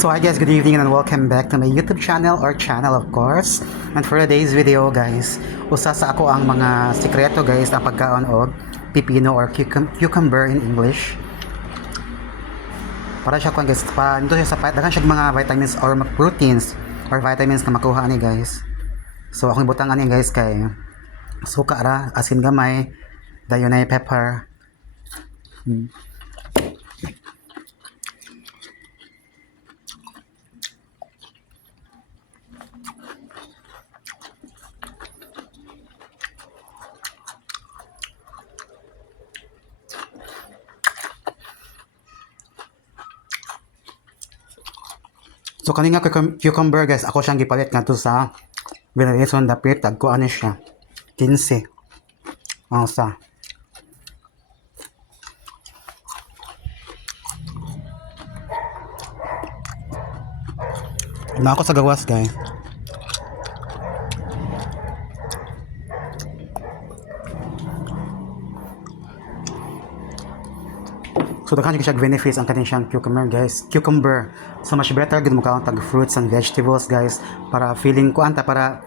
So hi guys, good evening and welcome back to my YouTube channel or channel of course. And for today's video guys, usa sa ako ang mga sikreto guys ang pagkaon og pipino or cucumber in English. Para siya guys, pa nito siya sa daghan siya mga vitamins or proteins or vitamins na makuha ani guys. So akong ibutang ani guys kay suka ra, asin gamay, dayon ay pepper. So kanina cucumber guys, ako siyang gipalit ngadto sa Venerason dapit tagko ano siya 15 ang sa na ako sa gawas guys. So daghan siya benefits ang kaning siyang cucumber guys. Cucumber. So much better gud mo kaon tag fruits and vegetables guys para feeling ko anta para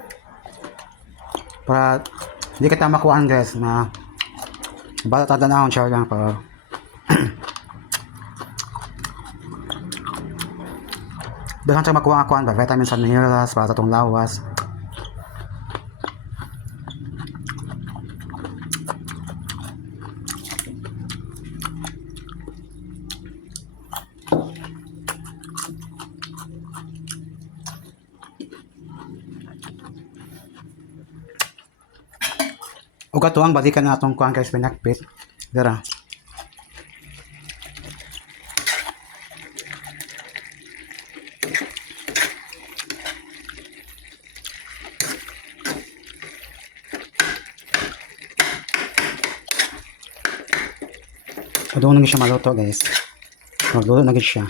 hindi kita makuan guys na bata tadanahon siya lang para daghan siya makuha kuan ba vitamins and minerals para sa tong lawas. O gato ang balikan na itong kuhan guys, pinakpit. Dara. Doon na siya maluto guys. Magluto na siya.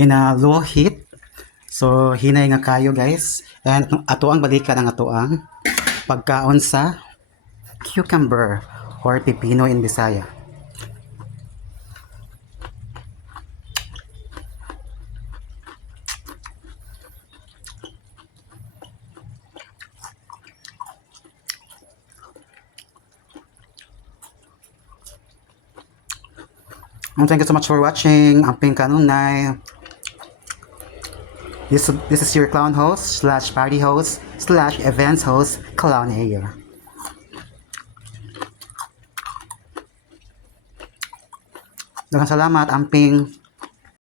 In a low heat. So, hinay nga kayo guys. And ato ang balikan ang ato ang pagkaon sa cucumber or pipino in Bisaya. And thank you so much for watching. Amping kanunay. This is your clown host / party host / events host, Clown Air. Daghang salamat, Amping.